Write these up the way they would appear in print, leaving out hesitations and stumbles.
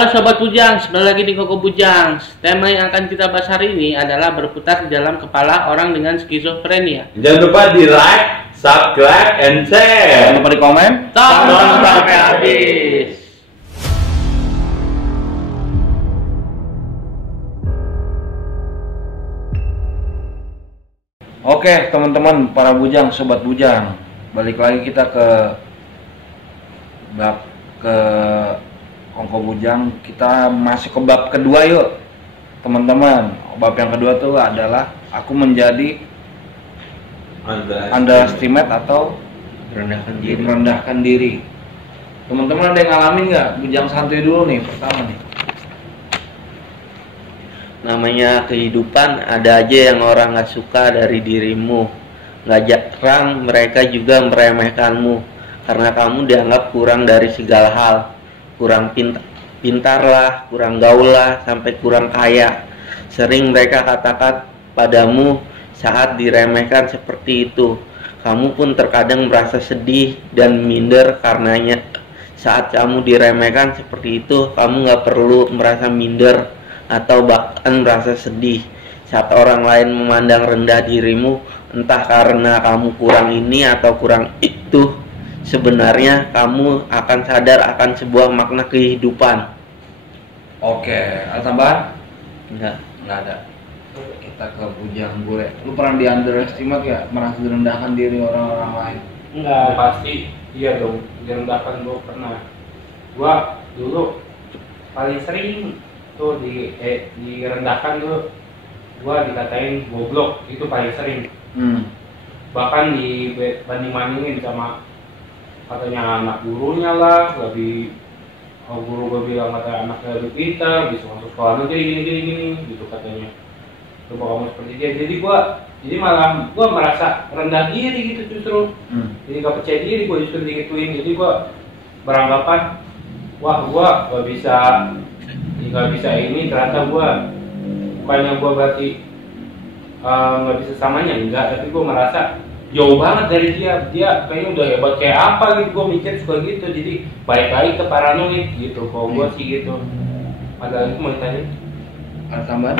Halo Sobat Bujang, kembali lagi di Koko Bujang. Tema yang akan kita bahas hari ini adalah berputar di dalam kepala orang dengan skizofrenia. Jangan lupa di like, subscribe, and share. Jangan lupa di komen. Tonton sampai habis. Oke teman-teman, para bujang, sobat bujang, balik lagi kita ke bab ke Koko Bujang. Kita masuk ke bab kedua yuk teman-teman. Bab yang kedua tuh adalah aku menjadi underestimate atau merendahkan diri. Teman-teman ada yang ngalamin nggak? Bujang santuy dulu nih pertama nih. Namanya kehidupan, ada aja yang orang gak suka dari dirimu. Gak jarang mereka juga meremehkanmu karena kamu dianggap kurang dari segala hal. Kurang pintar lah, kurang gaul lah, sampai kurang kaya. Sering mereka katakan padamu saat diremehkan seperti itu. Kamu pun terkadang merasa sedih dan minder karenanya. Saat kamu diremehkan seperti itu, kamu gak perlu merasa minder atau bahkan merasa sedih saat orang lain memandang rendah dirimu, entah karena kamu kurang ini atau kurang itu. Sebenarnya kamu akan sadar akan sebuah makna kehidupan. Oke, ada tambahan? Enggak. Nggak ada. Kita ke bujang gue. Lu pernah di underestimate ya? Merasa direndahkan diri orang-orang lain? Enggak, pasti iya dong, direndahkan gue pernah. Gua dulu paling sering tuh direndahkan tuh, gua dikatain goblok, itu paling sering. Bahkan dibanding-bandingin sama katanya anak gurunya lah, guru gua bilang kata anaknya lebih pintar, bisa masuk sekolah negeri gini gitu katanya. Coba kamu seperti dia, jadi malah gua merasa rendah diri gitu justru. Jadi gak percaya diri gua justru digituin, jadi gua beranggapan wah gua gak bisa ini, ternyata bukannya gue berarti nggak bisa samanya, enggak, tapi gue merasa jauh banget dari dia kayaknya udah hebat kayak apa gitu. Gue mikir suka gitu, jadi balik lagi ke paranoid gitu. Kalau gue sih gitu. Ada lagi mau ditanya? Ada tambahan?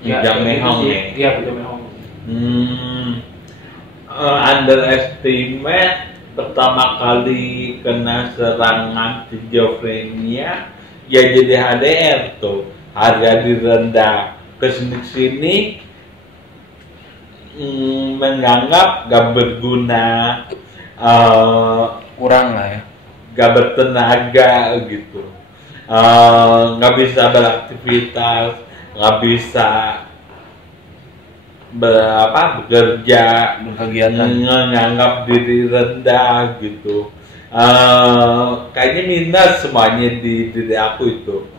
Bujang Mehong nih. Iya, Bujang Mehong. Underestimate pertama kali kena serangan skizofrenia ya jadi HDR tuh, harga direndah, kesini menganggap gak berguna, Kurang lah ya. gak bertenaga gitu, gak bisa beraktivitas, gak bisa bekerja, Berkegiatan. menganggap diri rendah gitu. Kayaknya minus semuanya di diri aku itu.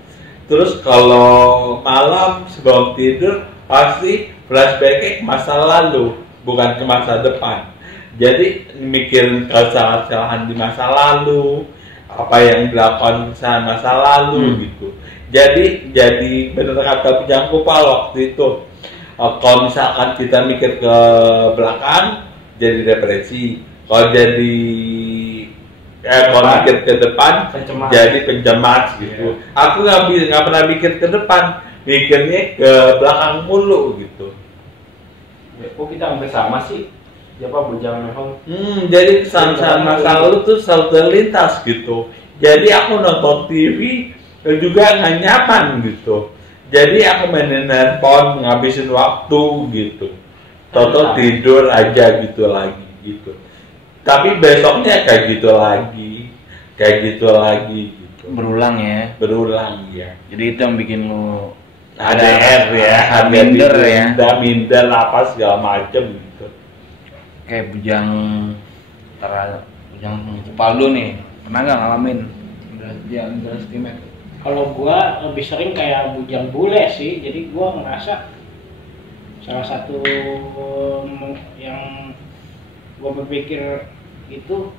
Terus kalau malam sebelum tidur pasti flashback ke masa lalu, bukan ke masa depan. Jadi mikirin kesalahan di masa lalu, apa yang dilakukan kesalahan masa lalu gitu. Jadi benar kata Bujang Kupal waktu itu, kalau misalkan kita mikir ke belakang jadi depresi, kalau kalau mikir ke depan Pencemas. jadi pencemas gitu. Aku nggak pernah mikir ke depan, mikirnya ke belakang mulu gitu. Kok kita hampir sama sih? Siapa Bujang Mehong? Jadi kesan-kesan masa lalu tuh selalu terlintas gitu. Jadi aku nonton TV juga nggak nyaman gitu. Jadi aku mainin handphone, ngabisin waktu gitu. Toto tidur aja gitu lagi gitu. Tapi besoknya kayak gitu lagi gitu. Berulang ya. Berulang ya. Jadi itu yang bikin lu ADR ya, minder ya. Minder apa segala macem gitu. Kayak bujang Kupaldo nih. Pernah nggak ngalamin underestimate? Kalau gua lebih sering kayak bujang bule sih, jadi gua ngerasa salah satu yang gua berpikir itu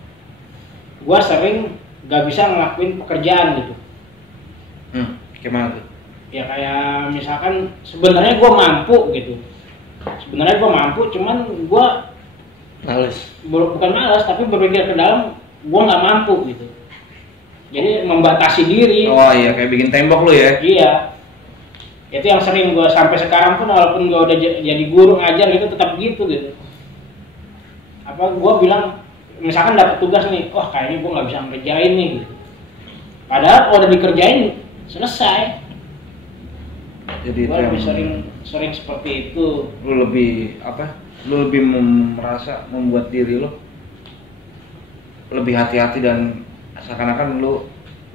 gua sering gak bisa ngelakuin pekerjaan gitu. Gimana tuh? Ya kayak misalkan sebenarnya gua mampu gitu. Sebenarnya gua mampu, cuman gua Males. bukan malas tapi berpikir ke dalam gua nggak mampu gitu. Jadi membatasi diri. Oh iya, kayak bikin tembok lu ya. Iya. Itu yang sering gue sampai sekarang pun, walaupun gue udah jadi guru ngajar gitu, tetap gitu. Apa gue bilang, misalkan dapat tugas nih, wah kayaknya gue nggak bisa ngerjain nih. Gitu. Padahal kalau udah dikerjain selesai. Jadi gue lebih sering seperti itu. Lu lebih apa? Lu lebih merasa membuat diri lu lebih hati-hati dan seakan-akan lu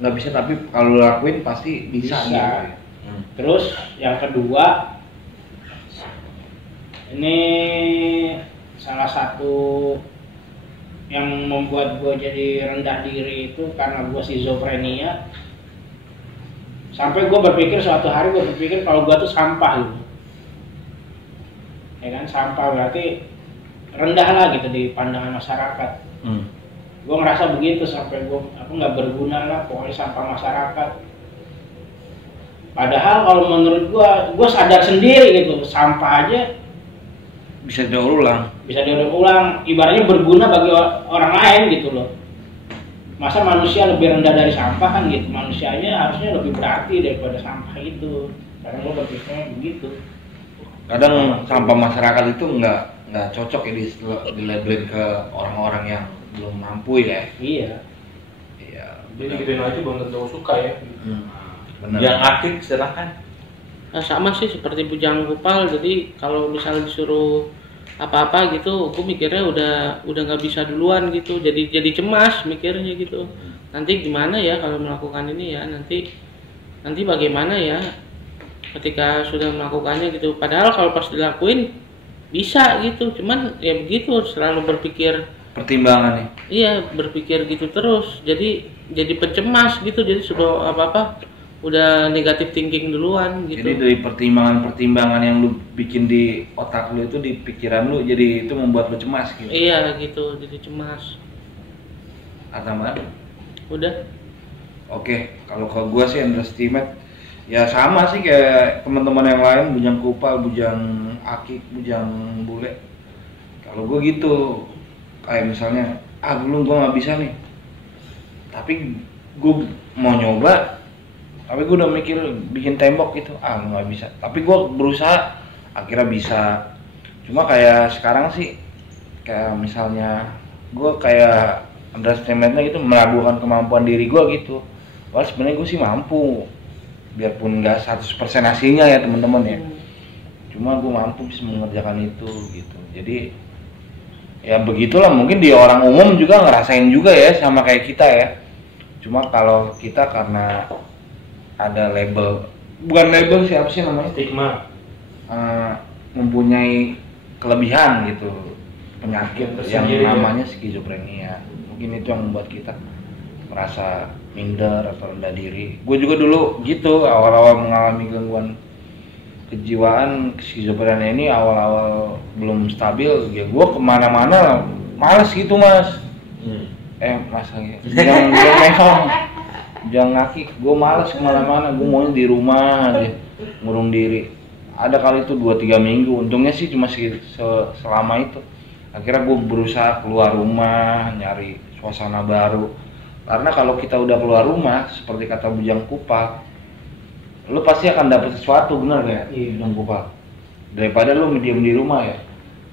nggak bisa, tapi kalau lu lakuin pasti bisa. Gitu. Terus yang kedua, ini salah satu yang membuat gue jadi rendah diri itu karena gue schizophrenia. Sampai gue berpikir suatu hari kalau gue tuh sampah gitu. Ya kan, sampah berarti rendah lah gitu di pandangan masyarakat. Gue ngerasa begitu, sampai aku nggak berguna lah, pokoknya sampah masyarakat. Padahal kalau menurut gue sadar sendiri gitu, sampah aja bisa daur ulang. Ibaratnya berguna bagi orang lain gitu loh. Masa manusia lebih rendah dari sampah kan gitu? Manusianya harusnya lebih berarti daripada sampah itu. Karena gue berpikirnya begitu. Kadang sampah masyarakat itu nggak cocok ya dilabelin ke orang-orang yang belum mampu ya. Iya. Jadi gituin aja belum tentu suka ya. Bener. Yang aktif silakan. Nah, sama sih seperti Bujang Kupal. Jadi kalau misalnya disuruh apa-apa gitu, aku mikirnya udah nggak bisa duluan gitu. Jadi cemas mikirnya gitu. Nanti gimana ya kalau melakukan ini ya, nanti bagaimana ya ketika sudah melakukannya gitu. Padahal kalau pas dilakuin bisa gitu, cuman ya begitu, selalu berpikir pertimbangan nih. Iya, berpikir gitu terus. Jadi pencemas gitu. Jadi sudah apa-apa udah negatif thinking duluan gitu. Jadi dari pertimbangan yang lu bikin di otak lu itu, di pikiran lu, jadi itu membuat lu cemas gitu. Iya gitu, jadi cemas. Ataman? Udah. Oke, kalau ke gua sih underestimate ya sama sih kayak teman-teman yang lain, Bujang Kupal, Bujang Akik, Bujang Bule. Kalau gua gitu, kayak misalnya, belum gua nggak bisa nih. Tapi gua mau nyoba, tapi gue udah mikir bikin tembok gitu, nggak bisa. Tapi gue berusaha, akhirnya bisa. Cuma kayak sekarang sih, kayak misalnya gue kayak understatement-nya gitu, meragukan kemampuan diri gue gitu. Padahal sebenarnya gue sih mampu, biarpun nggak 100% hasilnya ya teman-teman ya. Cuma gue mampu bisa mengerjakan itu gitu. Jadi ya begitulah, mungkin di orang umum juga ngerasain juga ya sama kayak kita ya. Cuma kalau kita karena ada bukan label sih, apa sih namanya, Stigma. Mempunyai kelebihan gitu, penyakit yang namanya ya. skizofrenia. Mungkin itu yang membuat kita merasa minder atau rendah diri. Gue juga dulu gitu, awal-awal mengalami gangguan kejiwaan skizofrenia ini, awal-awal belum stabil ya, gue kemana-mana males gitu mas. Mas lagi jangan ngaki, gue malas kemana-mana, gue maunya di rumah aja, ngurung diri. Ada kali itu 2-3 minggu, untungnya sih cuma selama itu. Akhirnya gue berusaha keluar rumah, nyari suasana baru. Karena kalau kita udah keluar rumah, seperti kata Bujang Kupal, lu pasti akan dapet sesuatu, bener gak? Iya, Bujang Kupal. Daripada lu diam di rumah ya.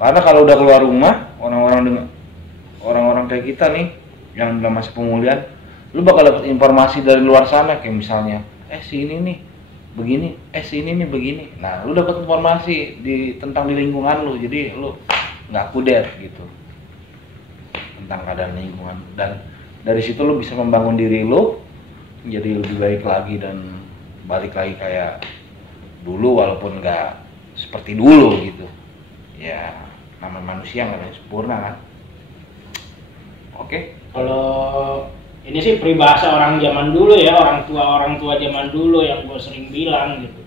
Karena kalau udah keluar rumah, orang-orang kayak kita nih, yang udah masuk pemulihan, lu bakal dapet informasi dari luar sana, kayak misalnya si ini nih begini, si ini nih begini. Nah, lu dapet informasi tentang di lingkungan lu, jadi lu nggak kudet gitu tentang keadaan lingkungan, dan dari situ lu bisa membangun diri lu jadi lebih baik lagi dan balik lagi kayak dulu, walaupun nggak seperti dulu gitu ya. Namanya manusia nggak ada yang sempurna kan. Oke. Kalau ini sih peribahasa orang zaman dulu ya, orang tua zaman dulu yang gue sering bilang gitu.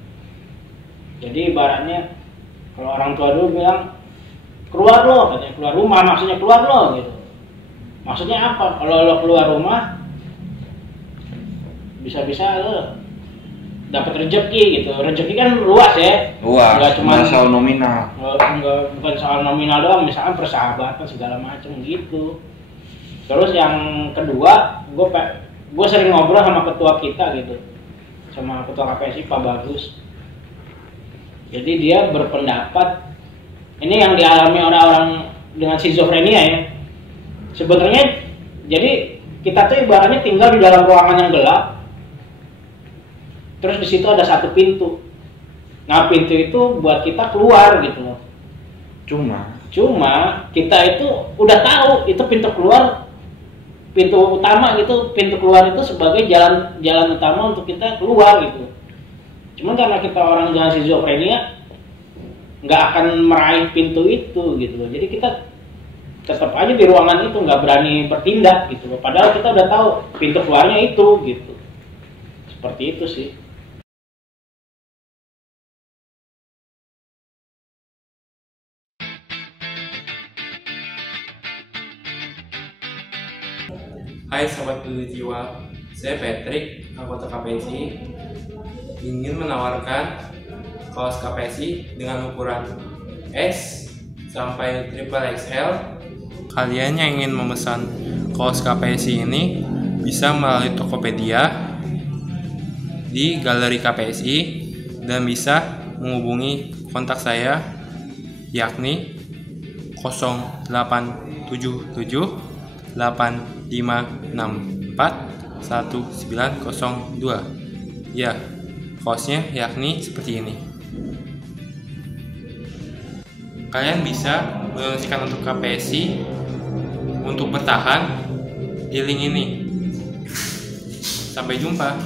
Jadi ibaratnya kalau orang tua dulu bilang keluar lo, katanya keluar rumah, maksudnya keluar lo gitu. Maksudnya apa? Kalau lo keluar rumah bisa-bisa lo dapat rezeki gitu. Rezeki kan luas ya. Luas. Nggak cuma soal nominal. Bukan soal nominal doang, misalkan persahabatan segala macam gitu. Terus yang kedua, gue gue sering ngobrol sama ketua kita gitu, sama ketua KPSI Pak Bagus. Jadi dia berpendapat ini yang dialami orang-orang dengan skizofrenia ya. Sebenarnya jadi kita tuh ibaratnya tinggal di dalam ruangan yang gelap. Terus di situ ada satu pintu. Nah, pintu itu buat kita keluar gitu loh. Cuma kita itu udah tahu itu pintu keluar, pintu utama gitu, pintu keluar itu sebagai jalan utama untuk kita keluar gitu. Cuman karena kita orang dengan skizofrenia nggak akan meraih pintu itu gitu loh. Jadi kita tetap aja di ruangan itu nggak berani bertindak gitu loh. Padahal kita udah tahu pintu keluarnya itu gitu. Seperti itu sih. Hai Sobat Peduli Jiwa, saya Patrick, anggota KPSI, ingin menawarkan kaos KPSI dengan ukuran S sampai triple XL. Kalian yang ingin memesan kaos KPSI ini bisa melalui Tokopedia di Galeri KPSI dan bisa menghubungi kontak saya yakni 0877 85641902. Ya, kaosnya yakni seperti ini. Kalian bisa mendonasikan untuk KPSI untuk bertahan di link ini. Sampai jumpa.